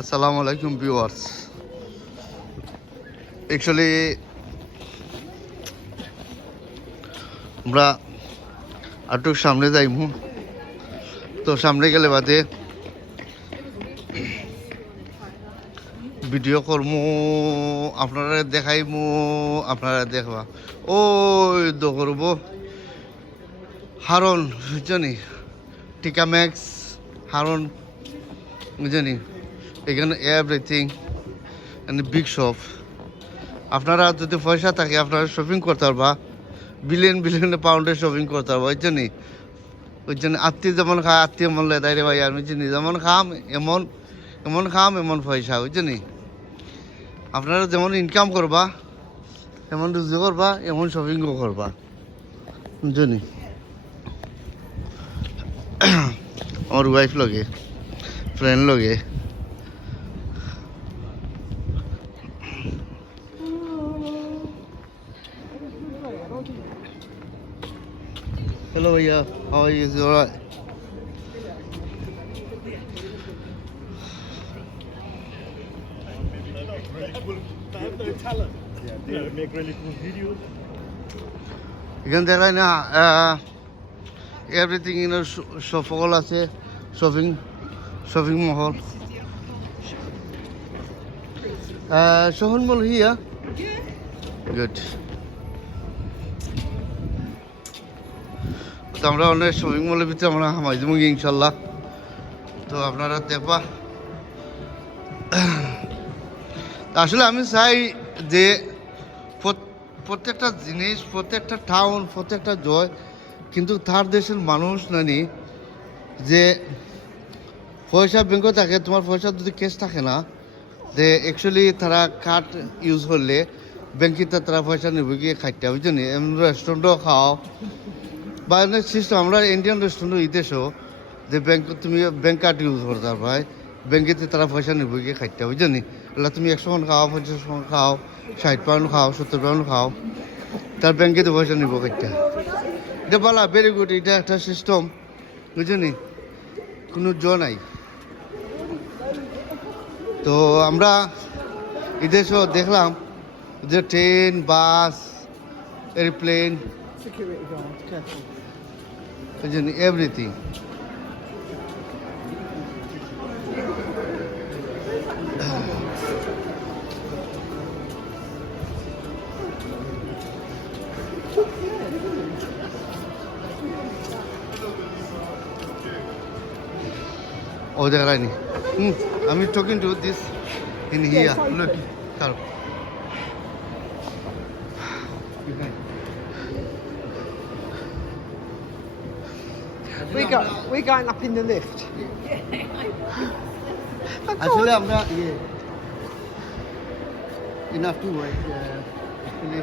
আসসালামু আলাইকুম viewers. Actually আমরা একটু সামনে যাইমু, তো সামনে গেলে বাদে ভিডিও করমু, আপনারা দেখাইমু, আপনারা দেখবা। ওই তো করব হারন জানি টিকাম্যাক্স হারন জানি, এখানে এভরিথিং বিগ শপ। আপনারা যদি পয়সা থাকে আপনারা শপিং করতে পারবা, বিলিয়ন বিলিয়ন পাউন্ডের শপিং করতে পারবা। ওই জন্য আত্মীয় যেমন খায় আত্মীয় মন লেদাই রে ভাই, আমি জানি যেমন খাম এমন এমন খাম এমন পয়সা। বুঝছেনি, আপনারা যেমন ইনকাম করবা এমন রুজি করবা, এমন শপিংও করবা। বুঝছেনি, আমার ওয়াইফ লগে ফ্রেন্ড লগে hello भैया, how are you? Is it all right? Make really cool videos. এখানে দেখায় না এভরিথিং ইন সকল আছে, শপিং মহল, শহর মল হিয়া গুড। তো আমরা অনেক শপিং মলের ভিতরে আমরা হামাই দেবো ইনশাল্লাহ, তো আপনারা দেখবা। আসলে আমি চাই যে প্রত্যেকটা জিনিস, প্রত্যেকটা টাউন, প্রত্যেকটা জয় কিন্তু তার দেশের মানুষ নানি যে পয়সা ব্যাংকে থাকে, তোমার পয়সা যদি ক্যাশ থাকে না, যে অ্যাকচুয়ালি তারা কার্ড ইউজ করলে ব্যাংকিতে তারা পয়সা নেবে গিয়ে খাইতে, বুঝছেন। এমন রেস্টুরেন্টও খাও বা সিস্টেম, আমরা ইন্ডিয়ান রেস্টুরেন্টও ইতেছো যে তুমি ব্যাংক কার্ড ইউজ করতে পারবা, ব্যাংকেতে তারা পয়সা নেবে গিয়ে খাইতে, বুঝছেন। এগুলো তুমি 100 পাউন্ড খাও, 50 পাউন্ড খাও, 60 পাউন্ড খাও, 70 পাউন্ড খাও, তার ব্যাংকেতে পয়সা নিব খাইতে। এটা বলা ভেরি গুড, এটা একটা সিস্টেম, বুঝছেন, কোনো নাই। তো আমরা এদেশও দেখলাম যে ট্রেন, বাস, এরোপ্লেন, বুঝছেন, এভরিথিং। ও দেখা যায়নি। আমি talking to this in here, look কারো We're going up in the lift. আসলে আমরা enough to wait actually.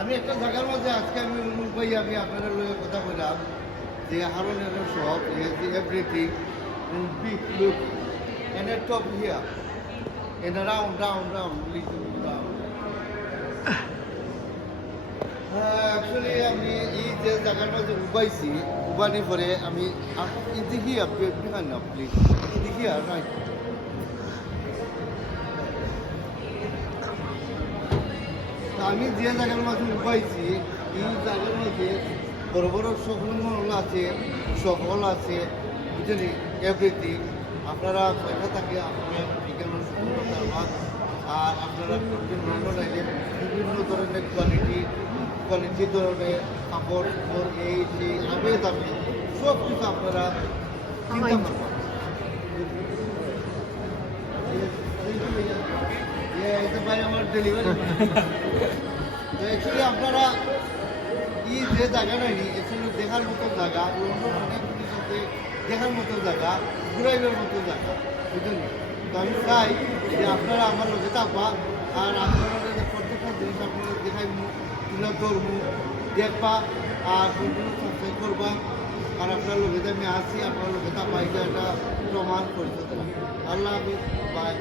আমি একটা জায়গার মধ্যে আজকে আমি ভাই আমি আপনাদের লগে কথা বললাম যে হারনের shop everything big look and at top here and round little round. Actually আমি এই যে জায়গার মধ্যে উবানি পরে আমি দেখি আপনি না প্লিজ দেখি আর রাইট। আমি যে জায়গার মাঝে উপাইছি এই জায়গার মধ্যে বড় বড় শপিং মল আছে, সকল আছে, বুঝলি, এভরিথিং। আপনারা পয়সা থাকে আপনারা বিজ্ঞান আর আপনারা বিভিন্ন ধরনের কোয়ালিটি ধরনের কাপড় এই সেই আবে দামে সব কিছু আপনারা কিনতে পারবেন। আমার ডেলিভারি অ্যাকচুয়ালি আপনারা এই যে জায়গা নাই অ্যাকচুয়ালি দেখার মতো জায়গা, লন্ডন অনেক জিনিস আছে দেখার মতো জায়গা, ঘুরাইবার মতো জায়গা, বুঝলেন। তো আমি চাই যে আপনারা আমার লগে থাকবা আর আপনারা প্রত্যেকটা জিনিস আপনারা দেখাইমু, তুলে ধরবো, দেখবা আর সম্পূর্ণ সাবস্ক্রাইব করবা। আর আপনার লগে যে আমি আসি আপনার লগে থাকবা, এটা একটা প্রমাণ পরিচয়। আল্লাহ হাফিজ, বাই।